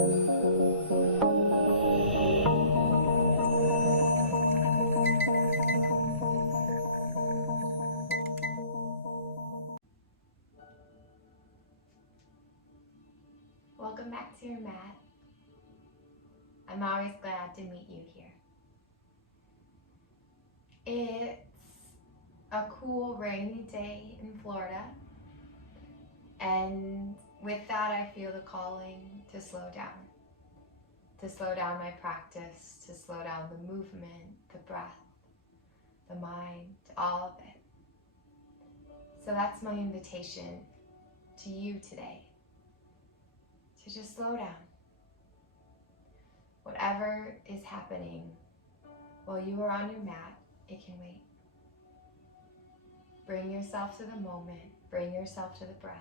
Welcome back to your mat. I'm always glad to meet you here. It's a cool rainy day in Florida, and with that I feel the calling to slow down my practice, to slow down the movement, the breath, the mind, all of it. So that's my invitation to you today, to just slow down. Whatever is happening while you are on your mat, it can wait. Bring yourself to the moment, bring yourself to the breath.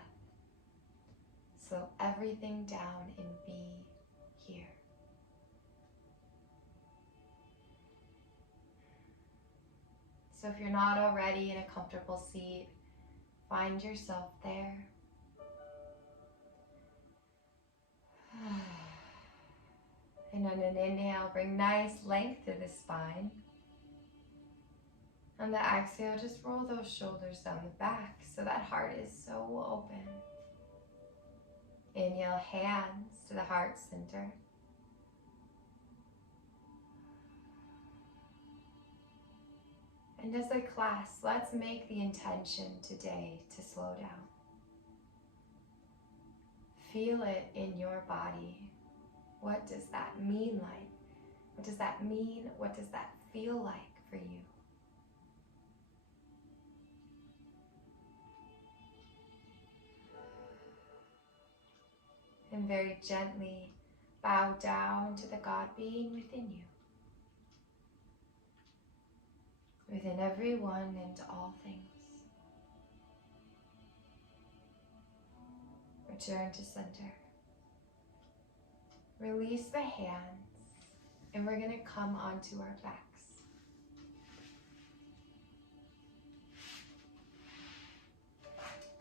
Slow everything down and be here. So if you're not already in a comfortable seat, find yourself there. And on an inhale, bring nice length to the spine. On the exhale, just roll those shoulders down the back so that heart is so open. Inhale, hands to the heart center. And as a class, let's make the intention today to slow down. Feel it in your body. What does that mean like? What does that mean? What does that feel like for you? And very gently bow down to the God being within you. Within everyone and all things. Return to center. Release the hands, and we're going to come onto our backs.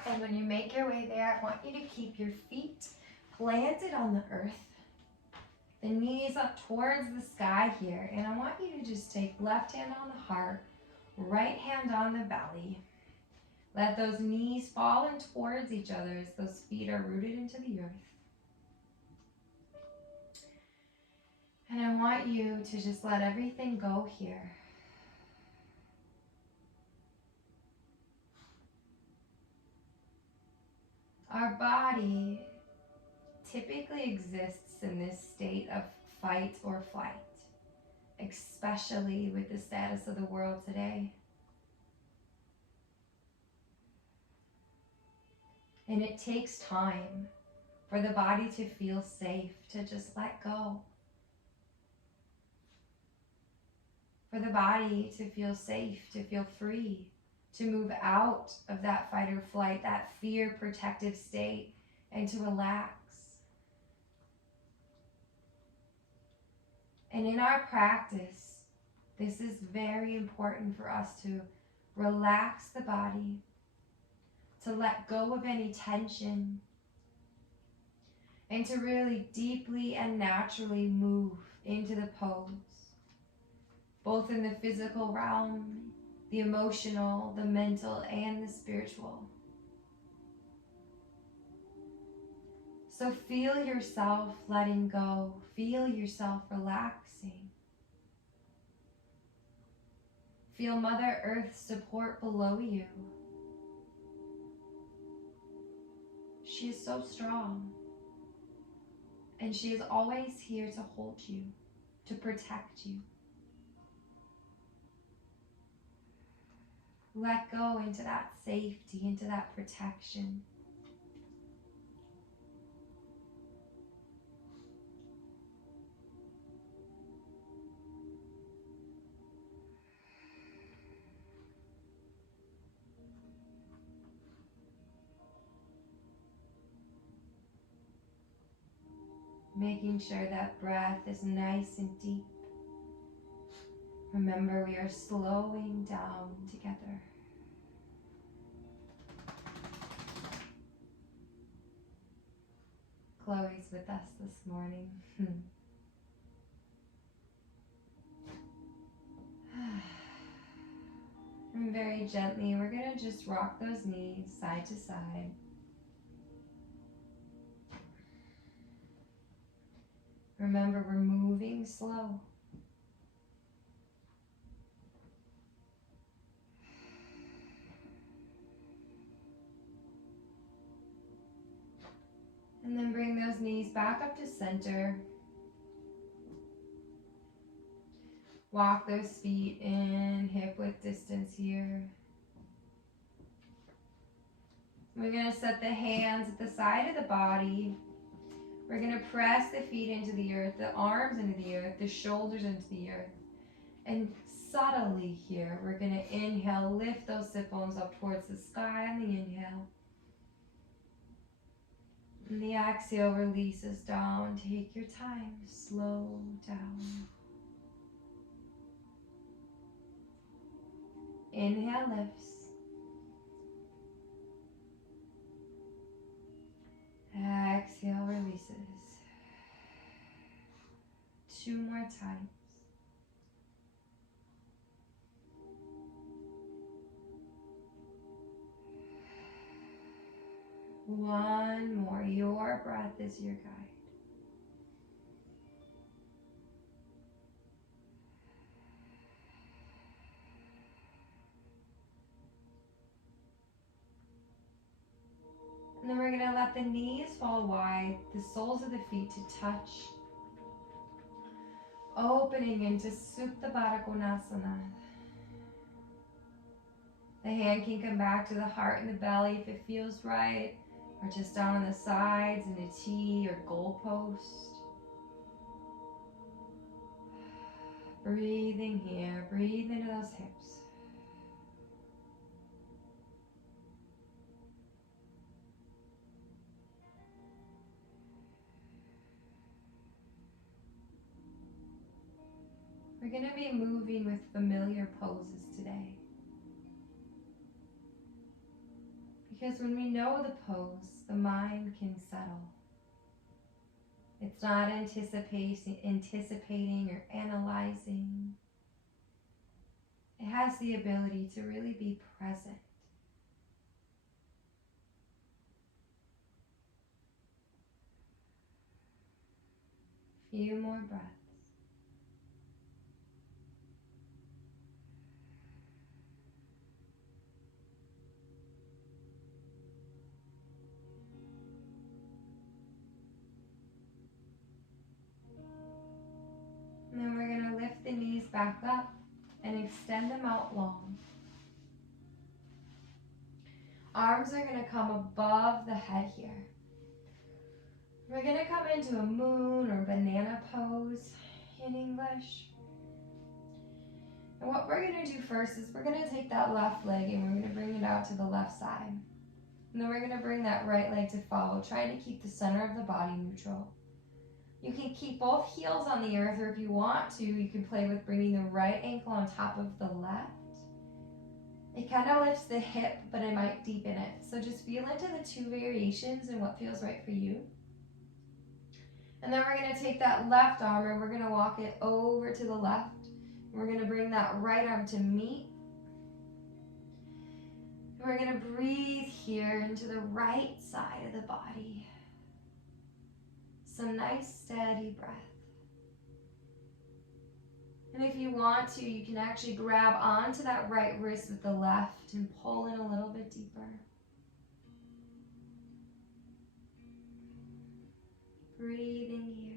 And when you make your way there, I want you to keep your feet planted on the earth, the knees up towards the sky here, and I want you to just take left hand on the heart, right hand on the belly. Let those knees fall in towards each other as those feet are rooted into the earth. And I want you to just let everything go here. Our body typically exists in this state of fight or flight, especially with the status of the world today. And it takes time for the body to feel safe, to just let go. For the body to feel safe, to feel free, to move out of that fight or flight, that fear protective state, and to relax. And in our practice, this is very important for us to relax the body, to let go of any tension, and to really deeply and naturally move into the pose, both in the physical realm, the emotional, the mental, and the spiritual. So feel yourself letting go, feel yourself relaxing. Feel Mother Earth's support below you. She is so strong, and she is always here to hold you, to protect you. Let go into that safety, into that protection. Making sure that breath is nice and deep. Remember, we are slowing down together. Chloe's with us this morning. And very gently, we're going to just rock those knees side to side. Remember, we're moving slow. And then bring those knees back up to center. Walk those feet in hip width distance here. We're going to set the hands at the side of the body. We're going to press the feet into the earth, the arms into the earth, the shoulders into the earth. And subtly here, we're going to inhale, lift those sit bones up towards the sky on the inhale. And the exhale releases down. Take your time, slow down. Inhale lifts. Exhale releases. 2 more times. One more. Your breath is your guide. And then we're going to let the knees fall wide, the soles of the feet to touch. Opening into Supta Baddha Konasana. The hand can come back to the heart and the belly if it feels right, or just down on the sides in a T or goalpost. Breathing here, breathe into those hips. We're going to be moving with familiar poses today. Because when we know the pose, the mind can settle. It's not anticipating or analyzing. It has the ability to really be present. Few more breaths. And then we're going to lift the knees back up and extend them out long. Arms are going to come above the head here. We're going to come into a moon or banana pose in English. And what we're going to do first is we're going to take that left leg and we're going to bring it out to the left side. And then we're going to bring that right leg to follow, trying to keep the center of the body neutral. You can keep both heels on the earth, or if you want to, you can play with bringing the right ankle on top of the left. It kind of lifts the hip, but it might deepen it. So just feel into the 2 variations and what feels right for you. And then we're going to take that left arm and we're going to walk it over to the left. We're going to bring that right arm to meet. And we're going to breathe here into the right side of the body. Some nice steady breath. And if you want to, you can actually grab onto that right wrist with the left and pull in a little bit deeper. Breathing here.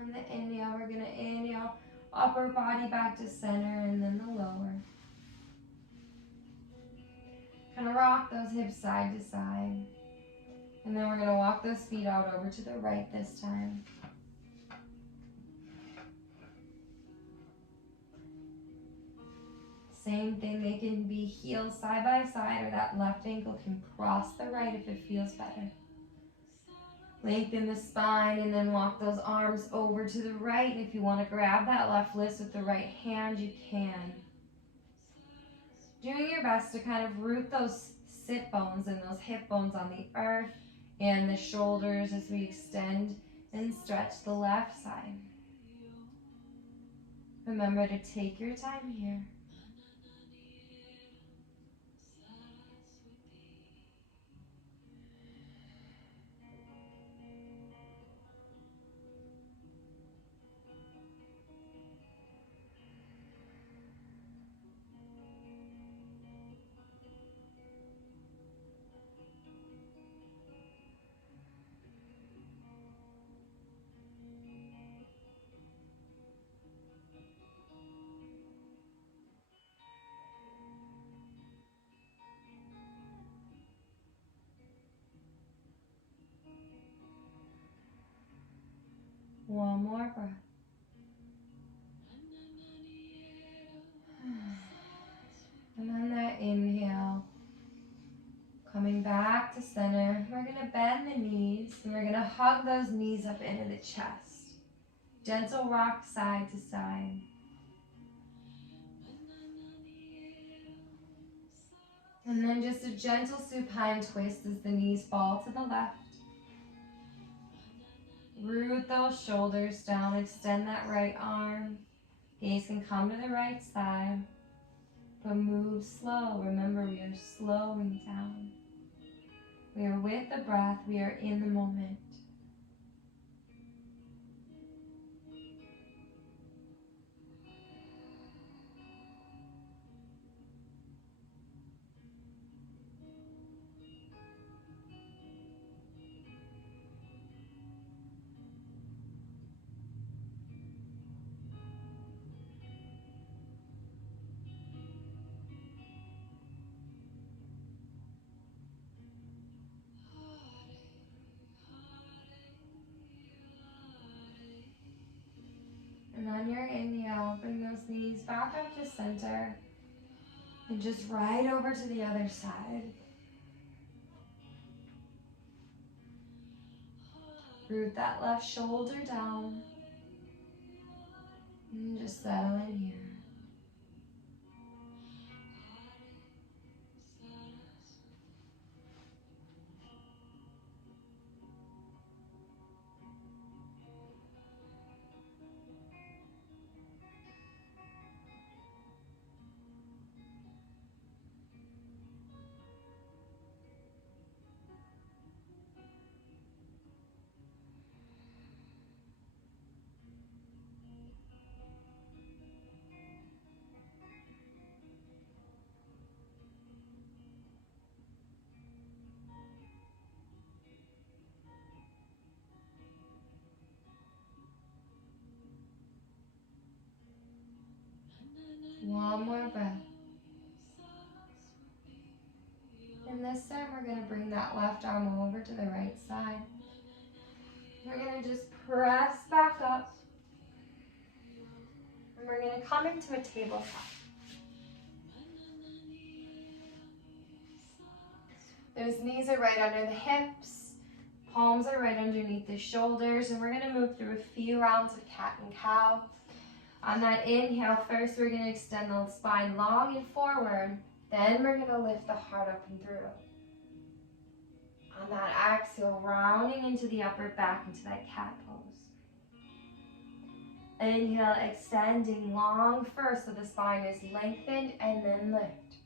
On the inhale, we're going to inhale, upper body back to center, and then the lower. Kind of rock those hips side to side. And then we're going to walk those feet out over to the right this time. Same thing, they can be heels side by side, or that left ankle can cross the right if it feels better. Lengthen the spine and then walk those arms over to the right. And if you want to grab that left wrist with the right hand, you can. Doing your best to kind of root those sit bones and those hip bones on the earth and the shoulders as we extend and stretch the left side. Remember to take your time here. One more breath. And on that inhale, coming back to center, we're going to bend the knees and we're going to hug those knees up into the chest. Gentle rock side to side. And then just a gentle supine twist as the knees fall to the left. Root those shoulders down, extend that right arm. Gaze can come to the right side, but move slow. Remember, we are slowing down. We are with the breath, we are in the moment. And on your inhale, bring those knees back up to center and just right over to the other side. Root that left shoulder down and just settle in here. One more breath. And this time we're going to bring that left arm over to the right side. We're going to just press back up. And we're going to come into a tabletop. Those knees are right under the hips. Palms are right underneath the shoulders. And we're going to move through a few rounds of cat and cow. On that inhale, first we're going to extend the spine long and forward. Then we're going to lift the heart up and through. On that exhale, rounding into the upper back into that cat pose. Inhale, extending long first so the spine is lengthened and then lift.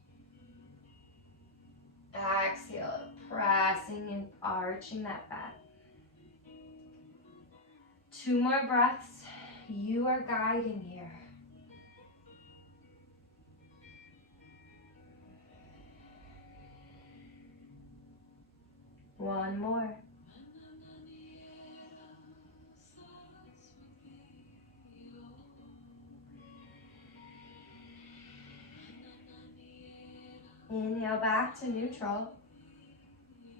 Exhale, pressing and arching that back. 2 more breaths. You are guiding here. One more. Inhale back to neutral.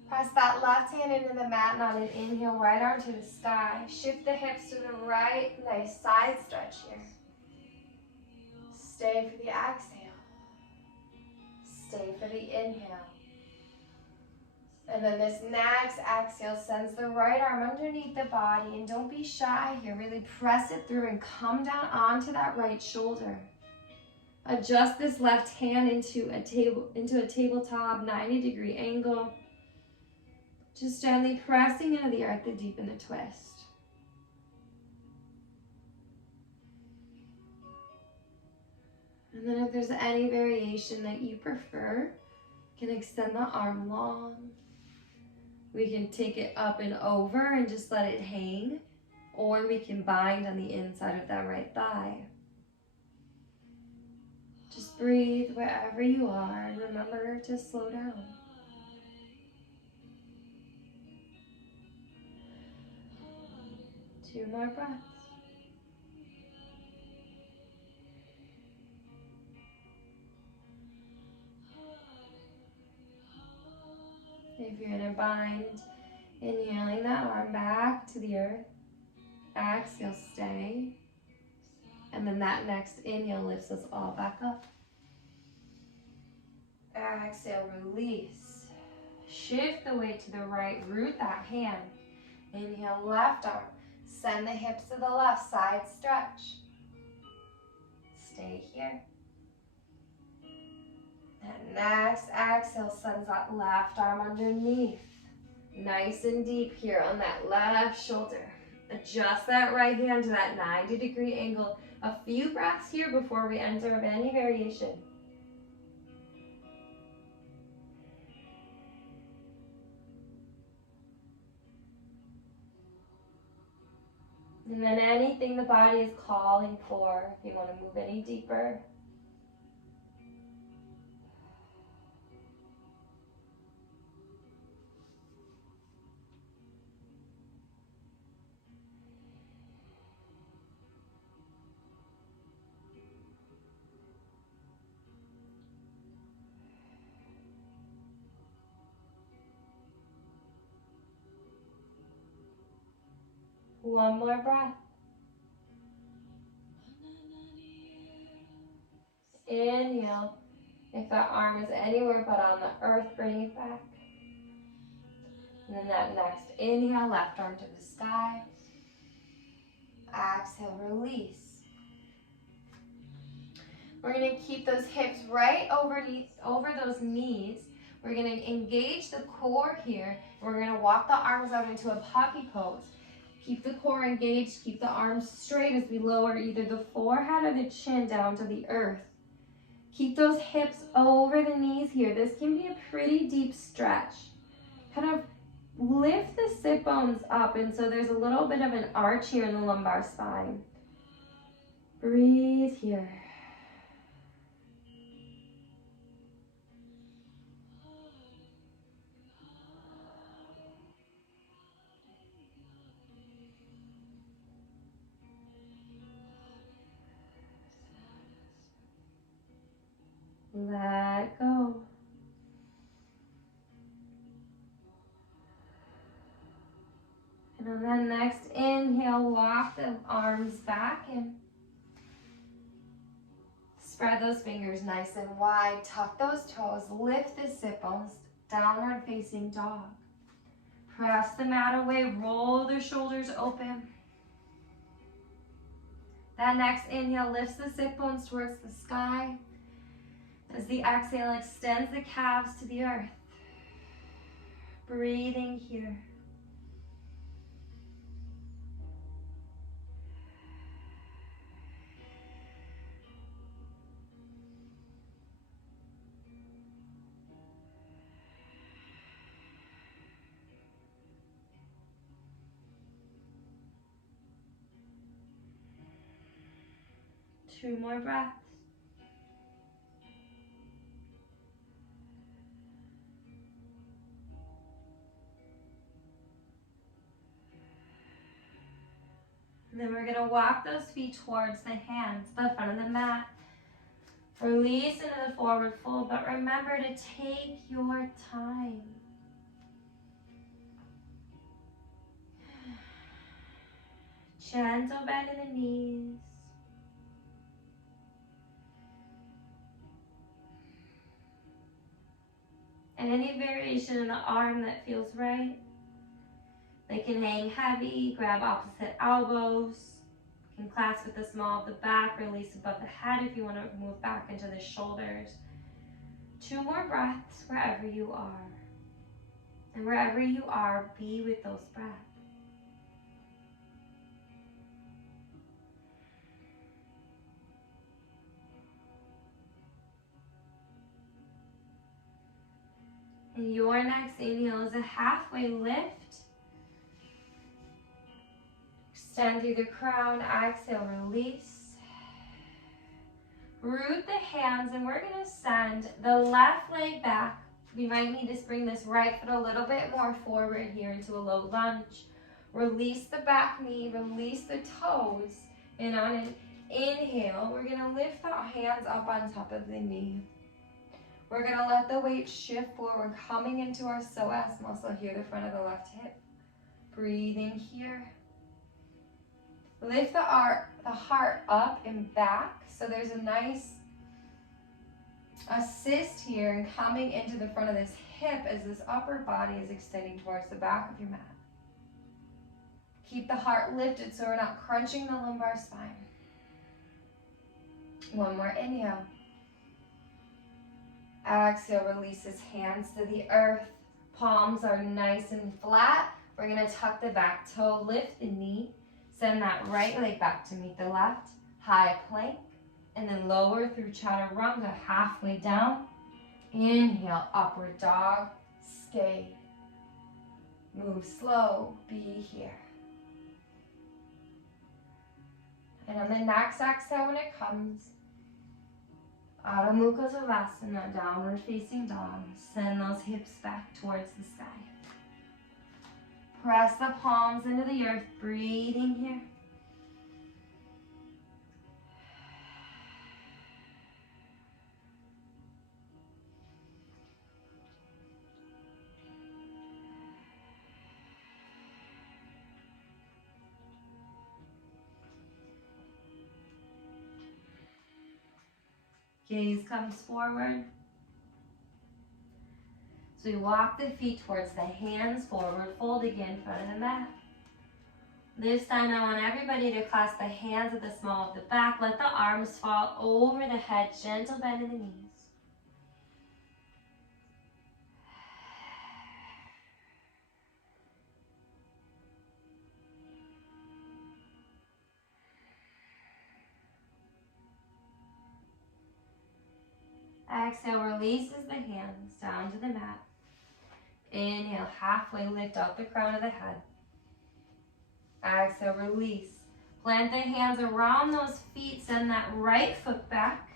Press that left hand into the mat and on an inhale, right arm to the sky. Shift the hips to the right. Nice side stretch here. Stay for the exhale. Stay for the inhale. And then this next exhale sends the right arm underneath the body, and don't be shy here. Really press it through and come down onto that right shoulder. Adjust this left hand into a tabletop 90-degree angle. Just gently pressing into the earth to deepen the twist. And then if there's any variation that you prefer, you can extend the arm long. We can take it up and over and just let it hang, or we can bind on the inside of that right thigh. Just breathe wherever you are and remember to slow down. Two more breaths. If you're in a bind, inhaling that arm back to the earth. Exhale, stay. And then that next inhale lifts us all back up. Exhale, release. Shift the weight to the right, root that hand. Inhale, left arm. Send the hips to the left, side stretch. Stay here. And next exhale sends that left arm underneath. Nice and deep here on that left shoulder. Adjust that right hand to that 90-degree angle. A few breaths here before we enter of any variation. And then anything the body is calling for, if you want to move any deeper. One more breath. Inhale. If that arm is anywhere but on the earth, bring it back. And then that next inhale, left arm to the sky. Exhale, release. We're going to keep those hips right over those knees. We're going to engage the core here. We're going to walk the arms out into a puppy pose. Keep the core engaged, keep the arms straight as we lower either the forehead or the chin down to the earth. Keep those hips over the knees here. This can be a pretty deep stretch. Kind of lift the sit bones up, and so there's a little bit of an arch here in the lumbar spine. Breathe here. Let go. And on that next inhale, walk the arms back and spread those fingers nice and wide. Tuck those toes. Lift the sit bones. Downward facing dog. Press the mat away. Roll the shoulders open. That next inhale lifts the sit bones towards the sky. As the exhale extends the calves to the earth. Breathing here. Two more breaths. And then we're going to walk those feet towards the hands, the front of the mat. Release into the forward fold, but remember to take your time. Gentle bend in the knees. Any variation in the arm that feels right. They can hang heavy, grab opposite elbows. You can clasp with the small of the back, release above the head if you want to move back into the shoulders. 2 more breaths wherever you are. And wherever you are, be with those breaths. And your next inhale is a halfway lift. Extend through the crown, exhale, release. Root the hands, and we're going to send the left leg back. We might need to bring this right foot a little bit more forward here into a low lunge. Release the back knee, release the toes. And on an inhale, we're going to lift the hands up on top of the knee. We're going to let the weight shift forward, coming into our psoas muscle here, the front of the left hip. Breathing here. Lift the heart up and back. So there's a nice assist here and coming into the front of this hip as this upper body is extending towards the back of your mat. Keep the heart lifted so we're not crunching the lumbar spine. One more inhale. Exhale, releases hands to the earth. Palms are nice and flat. We're going to tuck the back toe, lift the knee. Send that right leg back to meet the left. High plank. And then lower through chaturanga, halfway down. Inhale, upward dog. Stay. Move slow. Be here. And on the next exhale, when it comes, Adho Mukha Shavasana, downward facing dog. Send those hips back towards the sky. Press the palms into the earth, breathing here. Gaze comes forward. So we walk the feet towards the hands forward, fold again in front of the mat. This time I want everybody to clasp the hands at the small of the back. Let the arms fall over the head, gentle bend in the knees. Exhale, releases the hands down to the mat. Inhale, halfway lift out the crown of the head. Exhale, release. Plant the hands around those feet. Send that right foot back.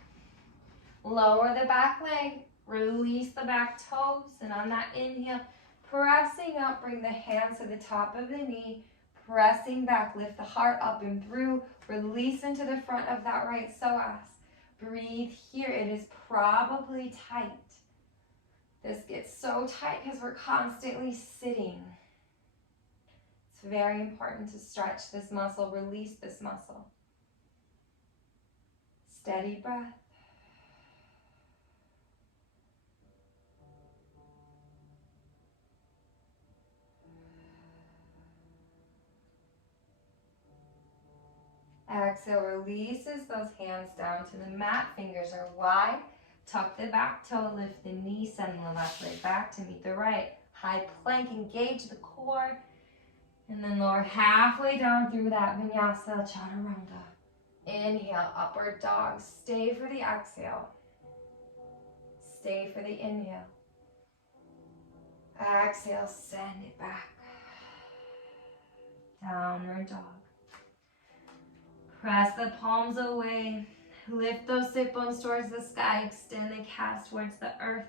Lower the back leg. Release the back toes. And on that inhale, pressing up, bring the hands to the top of the knee. Pressing back, lift the heart up and through. Release into the front of that right psoas. Breathe here. It is probably tight. This gets so tight because we're constantly sitting. It's very important to stretch this muscle, release this muscle. Steady breath. Exhale, releases those hands down to the mat. Fingers are wide. Tuck the back toe, lift the knee, send the left leg back to meet the right. High plank, engage the core. And then lower halfway down through that vinyasa chaturanga. Inhale, upward dog. Stay for the exhale. Stay for the inhale. Exhale, send it back. Downward dog. Press the palms away. Lift those sit bones towards the sky. Extend the calves towards the earth.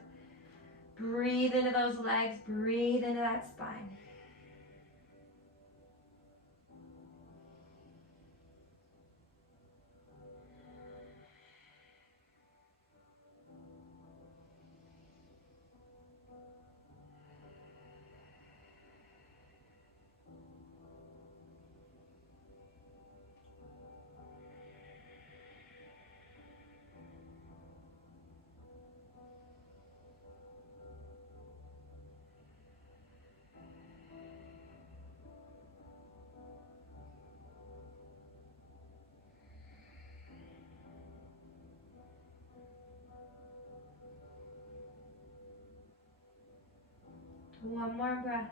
Breathe into those legs. Breathe into that spine. One more breath.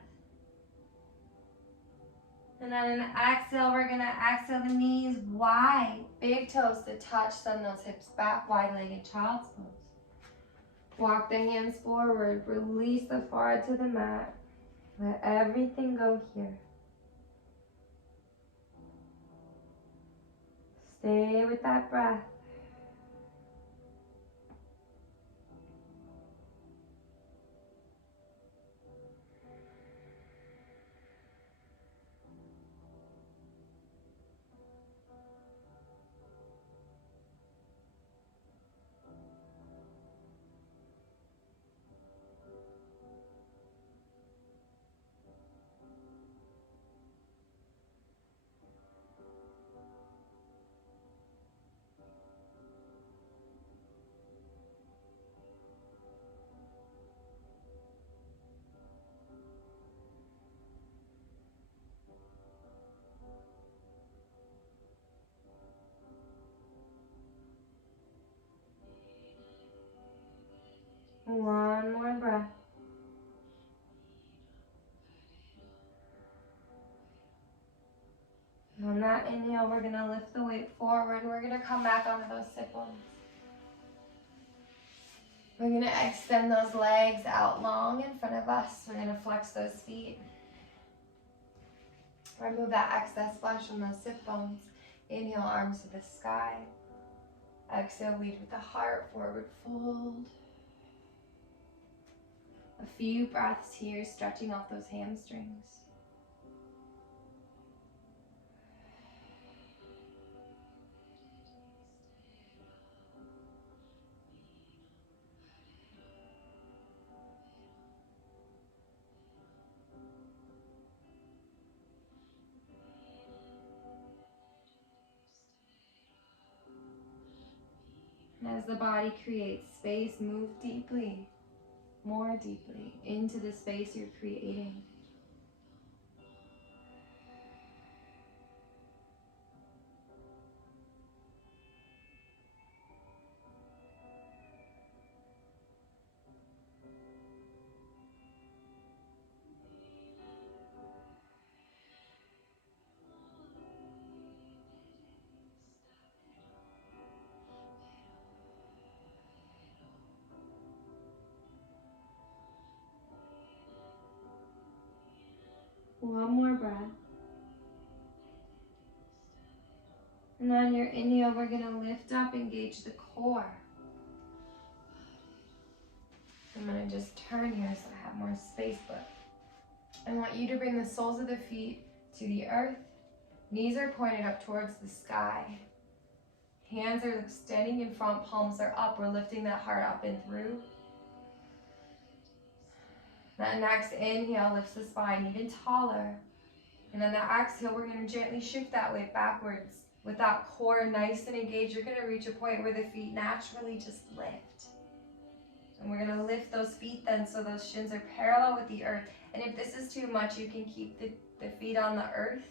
And on an exhale, we're gonna exhale the knees wide. Big toes to touch, send those hips back, wide-legged child's pose. Walk the hands forward, release the forehead to the mat. Let everything go here. Stay with that breath. One more breath. On that inhale, we're going to lift the weight forward. We're going to come back onto those sit bones. We're going to extend those legs out long in front of us. We're going to flex those feet. Remove that excess flesh from those sit bones. Inhale, arms to the sky. Exhale, lead with the heart, forward fold. A few breaths here, stretching off those hamstrings. And as the body creates space, move deeply, more deeply, into the space you're creating. One more breath. And on your inhale, we're going to lift up, engage the core. I'm going to just turn here so I have more space, but I want you to bring the soles of the feet to the earth. Knees are pointed up towards the sky. Hands are extending in front, palms are up. We're lifting that heart up and through. That next inhale lifts the spine even taller. And on the exhale, we're going to gently shift that weight backwards. With that core nice and engaged, you're going to reach a point where the feet naturally just lift. And we're going to lift those feet then so those shins are parallel with the earth. And if this is too much, you can keep the feet on the earth.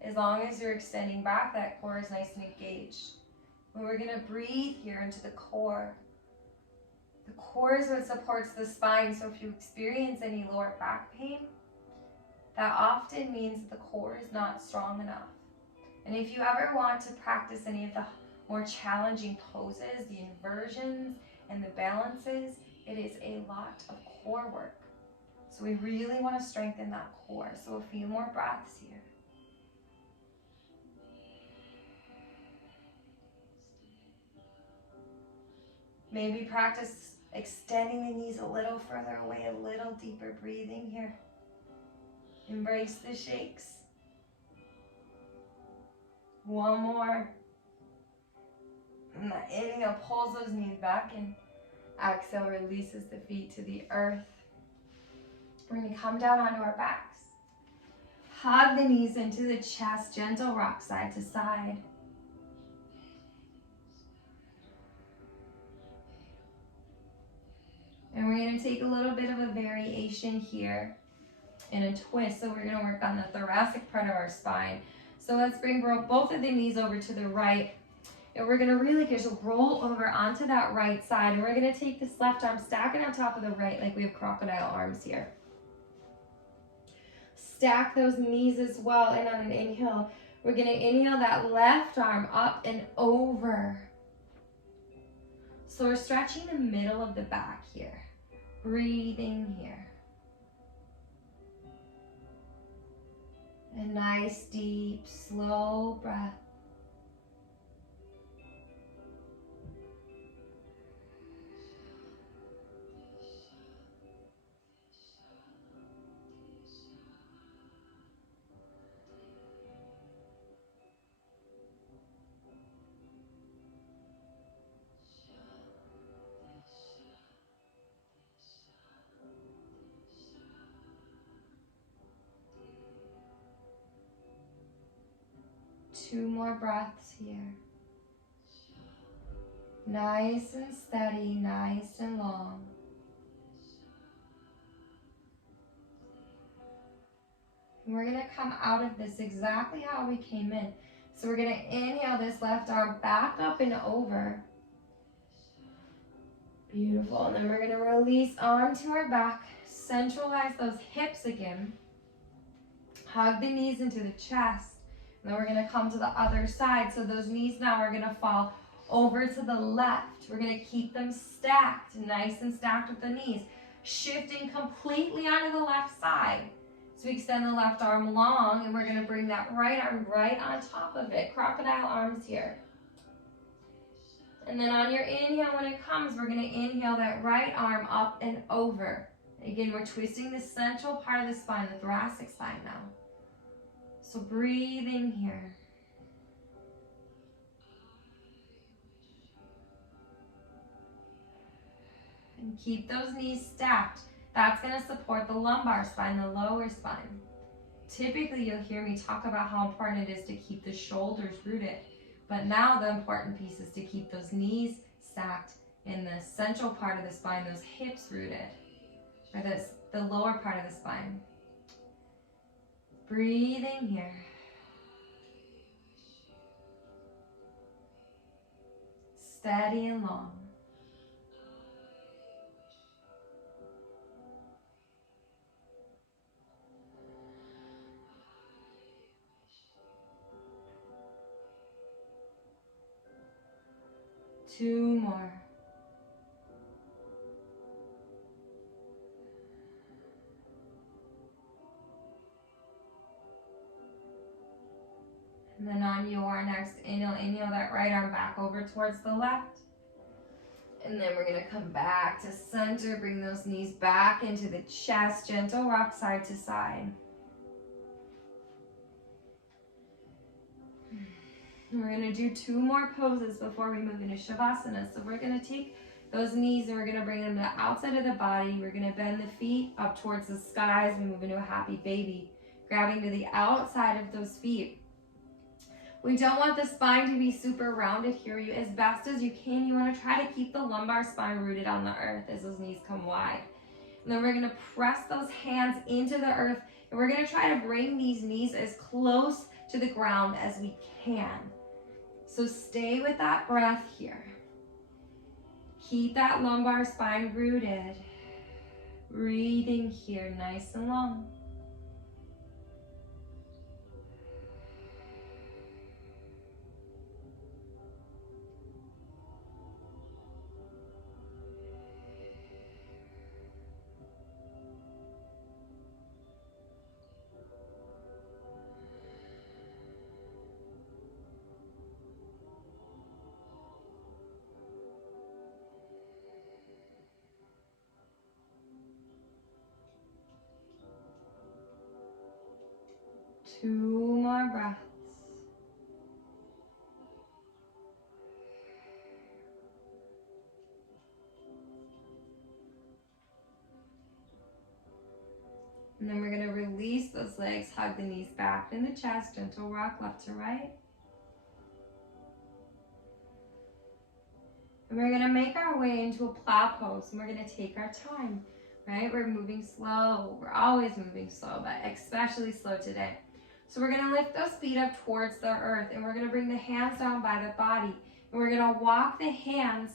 As long as you're extending back, that core is nice and engaged. And we're going to breathe here into the core. The core is what supports the spine, so if you experience any lower back pain, that often means that the core is not strong enough. And if you ever want to practice any of the more challenging poses, the inversions and the balances, it is a lot of core work. So we really want to strengthen that core. So a few more breaths here. Maybe practice extending the knees a little further away, a little deeper breathing here. Embrace the shakes. One more. And that inhale pulls those knees back and exhale releases the feet to the earth. We're going to come down onto our backs. Hug the knees into the chest, gentle rock side to side. And we're going to take a little bit of a variation here in a twist. So we're going to work on the thoracic part of our spine. So let's bring both of the knees over to the right. And we're going to really just roll over onto that right side. And we're going to take this left arm, stack it on top of the right like we have crocodile arms here. stack those knees as well. And on an inhale, we're going to inhale that left arm up and over. So we're stretching the middle of the back here. Breathing here. A nice, deep, slow breath. Two more breaths here. Nice and steady, nice and long. And we're going to come out of this exactly how we came in. So we're going to inhale this left arm back up and over. Beautiful. And then we're going to release onto our back. Centralize those hips again. Hug the knees into the chest. And then we're going to come to the other side. So those knees now are going to fall over to the left. We're going to keep them stacked, nice and stacked with the knees. Shifting completely onto the left side. So we extend the left arm long, and we're going to bring that right arm right on top of it. Crocodile arms here. And then on your inhale, when it comes, we're going to inhale that right arm up and over. Again, we're twisting the central part of the spine, the thoracic spine now. So breathing here. And keep those knees stacked. That's going to support the lumbar spine, the lower spine. Typically, you'll hear me talk about how important it is to keep the shoulders rooted. But now the important piece is to keep those knees stacked in the central part of the spine, those hips rooted, or the lower part of the spine. Breathing here. Steady and long. Two more. And then on your next inhale that right arm back over towards the left. And then we're going to come back to center, bring those knees back into the chest, gentle rock side to side. We're going to do two more poses before we move into Shavasana. So we're going to take those knees and we're going to bring them to the outside of the body. We're going to bend the feet up towards the sky as we move into a happy baby, grabbing to the outside of those feet. We don't want the spine to be super rounded here. As best as you can, you want to try to keep the lumbar spine rooted on the earth as those knees come wide. And then we're going to press those hands into the earth, and we're going to try to bring these knees as close to the ground as we can. So stay with that breath here. Keep that lumbar spine rooted. Breathing here, nice and long. Two more breaths. And then we're going to release those legs, hug the knees back in the chest, gentle rock left to right. And we're going to make our way into a plow pose, and we're going to take our time, right? We're moving slow. We're always moving slow, but especially slow today. So we're going to lift those feet up towards the earth, and we're going to bring the hands down by the body. And we're going to walk the hands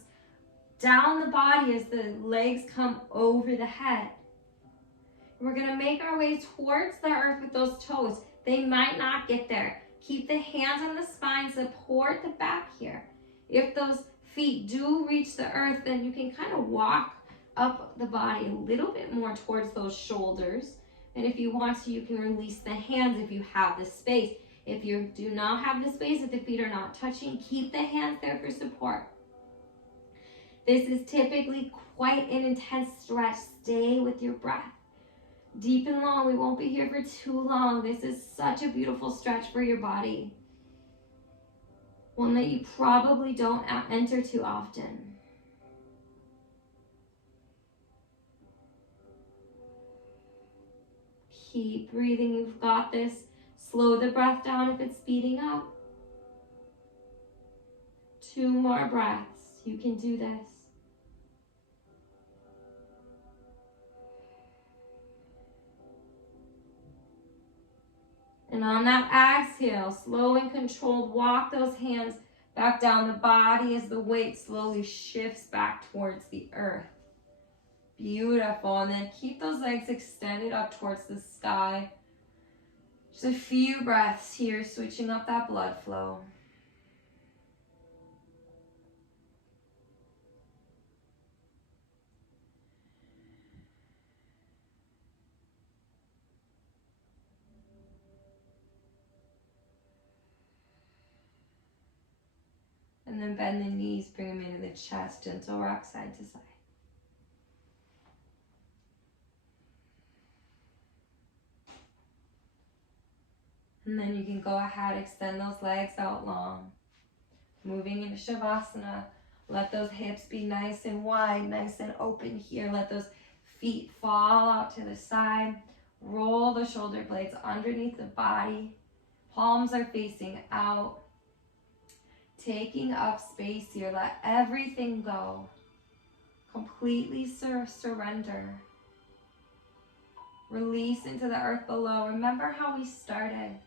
down the body as the legs come over the head. We're going to make our way towards the earth with those toes. They might not get there. Keep the hands on the spine, support the back here. If those feet do reach the earth, then you can kind of walk up the body a little bit more towards those shoulders. And if you want to, you can release the hands if you have the space. If you do not have the space, if the feet are not touching, keep the hands there for support. This is typically quite an intense stretch. Stay with your breath. Deep and long, we won't be here for too long. This is such a beautiful stretch for your body. One that you probably don't enter too often. Keep breathing, you've got this. Slow the breath down if it's speeding up. 2 more breaths, you can do this. And on that exhale, slow and controlled, walk those hands back down the body as the weight slowly shifts back towards the earth. Beautiful. And then keep those legs extended up towards the sky. Just a few breaths here, switching up that blood flow. And then bend the knees, bring them into the chest, gentle rock side to side. And then you can go ahead, extend those legs out long. Moving into Shavasana, let those hips be nice and wide, nice and open here. Let those feet fall out to the side. Roll the shoulder blades underneath the body. Palms are facing out. Taking up space here, let everything go. Completely surrender. Release into the earth below. Remember how we started.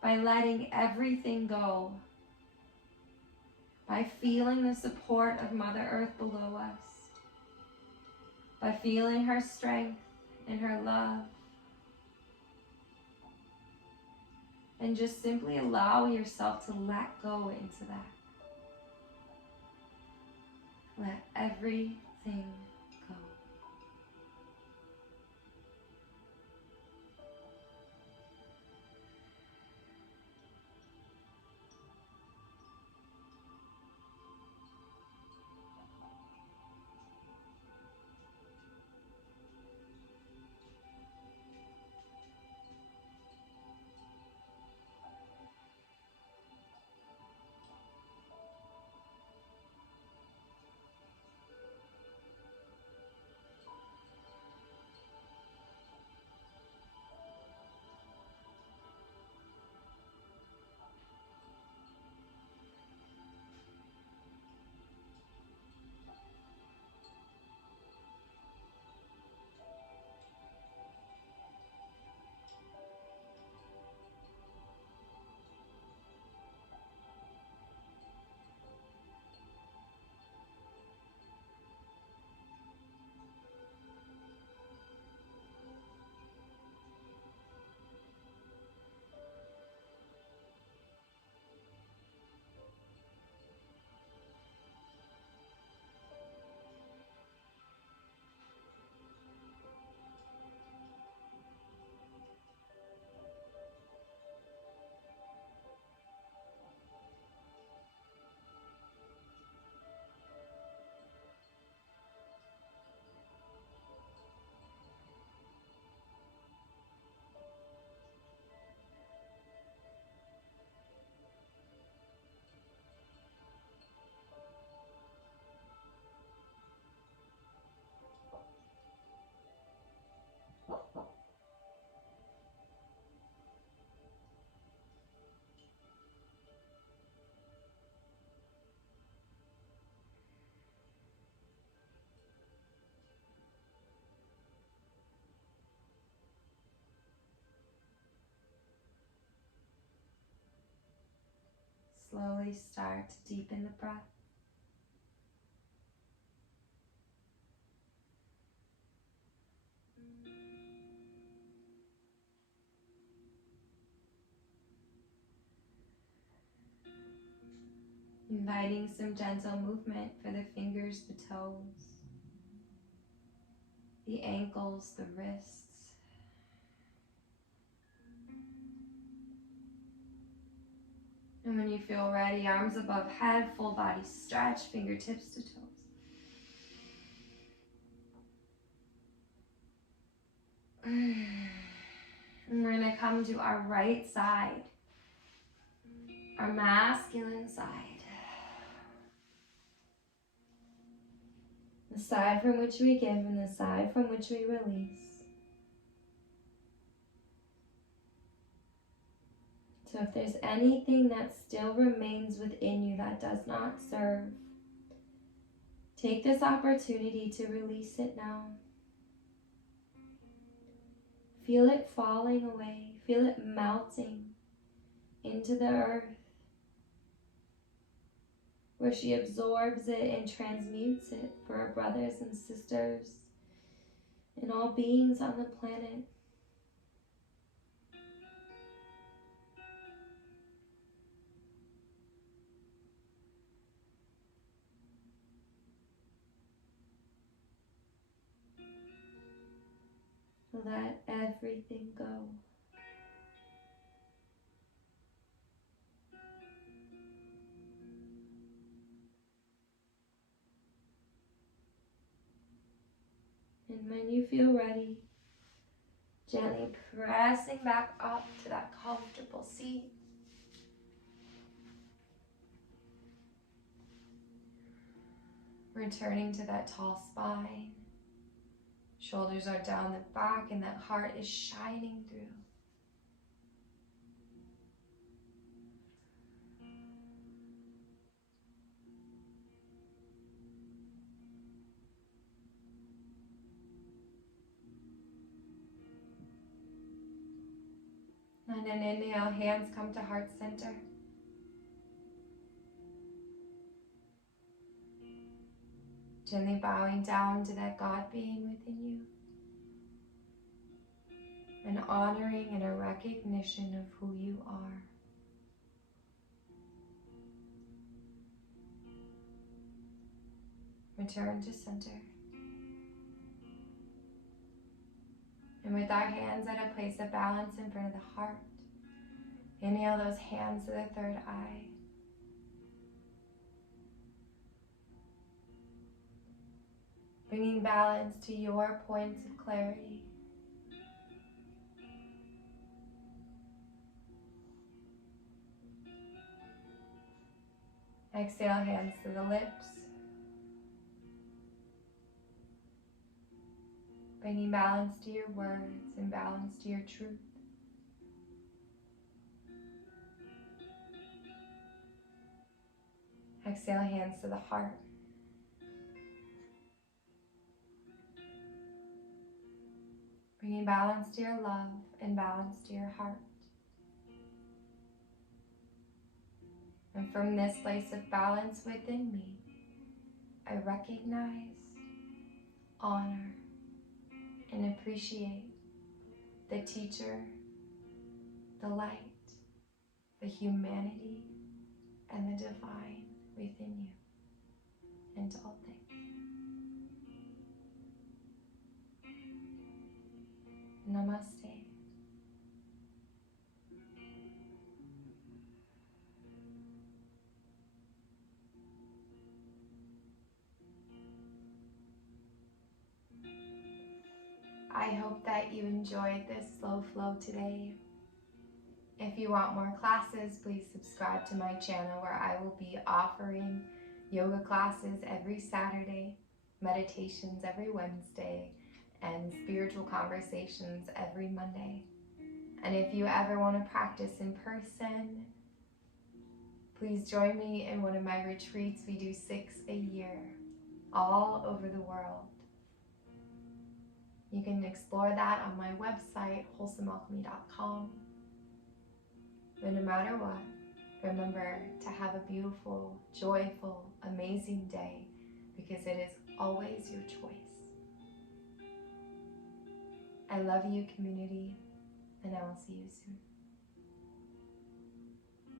By letting everything go. By feeling the support of Mother Earth below us. By feeling her strength and her love. And just simply allow yourself to let go into that. Let everything go. Slowly start to deepen the breath. Inviting some gentle movement for the fingers, the toes, the ankles, the wrists. And when you feel ready, arms above head, full body stretch, fingertips to toes. And we're going to come to our right side, our masculine side. The side from which we give and the side from which we release. So if there's anything that still remains within you that does not serve, take this opportunity to release it now. Feel it falling away. Feel it melting into the earth, where she absorbs it and transmutes it for our brothers and sisters and all beings on the planet. Let everything go. And when you feel ready, gently pressing back up to that comfortable seat. Returning to that tall spine. Shoulders are down the back and that heart is shining through. And an inhale, hands come to heart center. Gently bowing down to that God being within you. An honoring and a recognition of who you are. Return to center. And with our hands at a place of balance in front of the heart, inhale those hands to the third eye. Bringing balance to your points of clarity. Exhale, hands to the lips. Bringing balance to your words and balance to your truth. Exhale, hands to the heart. Bringing balance to your love and balance to your heart. And from this place of balance within me, I recognize, honor, and appreciate the teacher, the light, the humanity, and the divine within you and all things. Namaste. I hope that you enjoyed this slow flow today. If you want more classes, please subscribe to my channel where I will be offering yoga classes every Saturday, meditations every Wednesday, and spiritual conversations every Monday. And if you ever want to practice in person, please join me in one of my retreats. We do 6 a year, all over the world. You can explore that on my website, wholesomealchemy.com. But no matter what, remember to have a beautiful, joyful, amazing day, because it is always your choice. I love you, community, and I will see you soon.